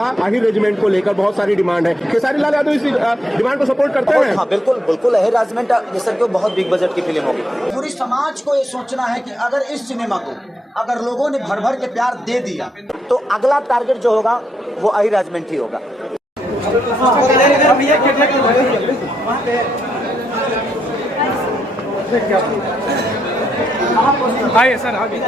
Ahir regiment को लेकर बहुत सारी डिमांड है। खेसारी लाल यादव इस डिमांड को सपोर्ट करते हैं। हाँ बिल्कुल बिल्कुल। आहिर रेजिमेंट ये सर बहुत बिग बजट की फिल्म होगी। पूरी समाज को ये सोचना है कि अगर इस सिनेमा को अगर लोगों ने भर भर के प्यार दे दिया तो अगला टारगेट जो होगा वो आहिर रेजिमेंट ही होगा। आइए सर आगे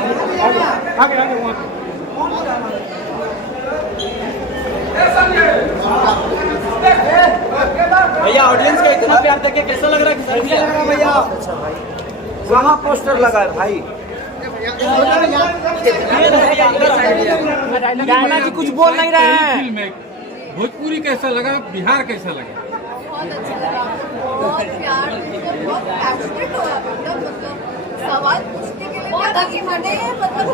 भैया ऑडियंस का इतना प्यार देखे कैसा लग रहा है भैया? वहाँ पोस्टर लगा है भाई। गाना जी कुछ बोल नहीं रहे हैं। भोजपुरी कैसा लगा, बिहार कैसा लगा? बहुत अच्छा लगा, बहुत प्यार, बहुत पैशनेट हो आप एकदम, मतलब सवाल पूछने के लिए बहुत आगे बढ़े, मतलब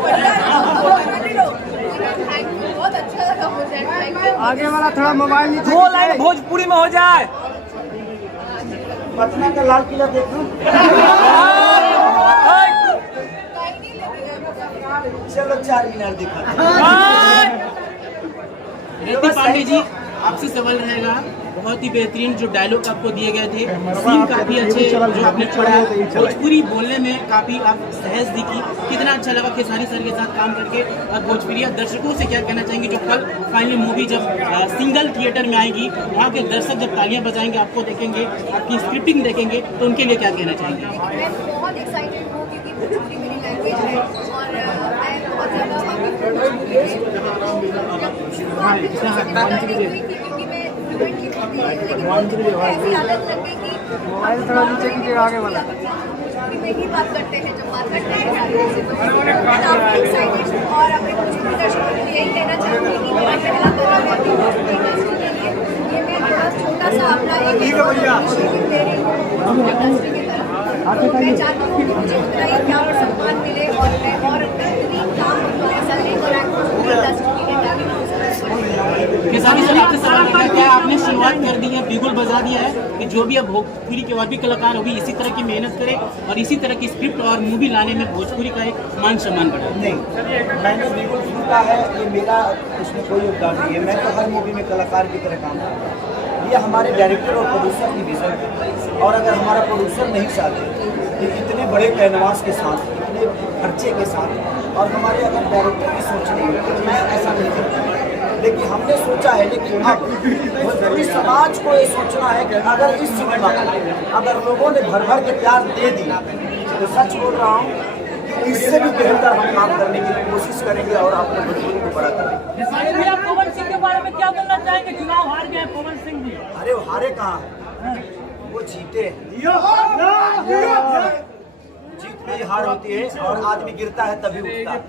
थैंक यू, बहुत अच्छा लगा मुझे। Thank you. आगे वाला थोड़ा मोबाइल नहीं, 2 लाइन भोजपुरी में हो जाए। पटना का लाल किला देखो। चलो 4 मीनार दिखा। रिद्धि पांडे जी, आपसे सवाल रहेगा, बहुत ही बेहतरीन जो डायलॉग आपको दिए गए थे, सीन काफी अच्छे जो आपने पढ़ा, भोजपुरी बोलने में काफी आप सहज दिखी, कितना अच्छा लगा खेसारी सर के साथ काम करके। और भोजपुरी दर्शकों से क्या कहना चाहेंगे जो कल फाइनली मूवी जब सिंगल थिएटर में आएगी, वहाँ के दर्शक जब तालियां बजाएंगे, आपको देखेंगे, आपकी स्क्रिप्टिंग देखेंगे, तो उनके लिए क्या कहना चाहेंगे? मैं बहुत एक्साइटेड हूँ क्योंकि भोजपुरी मेरी लैंग्वेज है और मैं बहुत ज़्यादा क्योंकि मैं फ्लुएंटली बोलती हूँ, लेकिन ऐसी आदत लग गई कि मोबाइल थोड़ा नीचे कीजिए आगे वाला, भोजपुरी में ही बात करते हैं, जब बात करते हैं काफ़ी एक्साइटेड हूँ। और अपने भोजपुरी दर्शकों के लिए यही कहना चाहूँगी कि मेरा पहला गाना है भोजपुरी इंडस्ट्री के लिए, ये मैं थोड़ा छोटा सा अपना एक दे रही हूँ इंडस्ट्री की तरफ। मैं चाहती हूँ कि मुझे उतना ही प्यार और सम्मान मिले और मैं और बेहतरीन काम करूँ ऐसा लेकर भोजपुरी इंडस्ट्री के लिए, ताकि मैं खेसारी सर, आपसे सवाल है, क्या आपने शुरुआत कर दी है, बिगुल बजा दिया है कि जो भी अब भोजपुरी के और भी कलाकार होगी इसी तरह की मेहनत करे और इसी तरह की स्क्रिप्ट और मूवी लाने में भोजपुरी का एक मान सम्मान बढ़े? नहीं, मैंने बिल्कुल फूका है, ये मेरा इसमें कोई योगदान नहीं है। मैं तो हर मूवी में कलाकार की तरह काम करता हूँ। ये हमारे डायरेक्टर और प्रोड्यूसर की विजन है। और अगर हमारा प्रोड्यूसर नहीं चाहते कि इतने बड़े कैनवास के साथ, इतने खर्चे के साथ, और हमारे अगर डायरेक्टर की सोच नहीं है तो मैं ऐसा नहीं करता। लेकिन हमने सोचा है, लेकिन अब भोजपुरी समाज को ये सोचना है कि अगर इस सिनेमा को अगर लोगों ने भर भर के प्यार दे दिया तो सच बोल रहा हूँ इससे भी बेहतर हम काम करने की कोशिश करेंगे और अपने भोजपुरी को बड़ा करेंगे। आप पवन सिंह के बारे में क्या बोलना चाहेंगे? चुनाव हार गए पवन सिंह जी। अरे वो हारे कहाँ है, वो जीते। जीत में ही हार होती है और आदमी गिरता है तभी उठता है।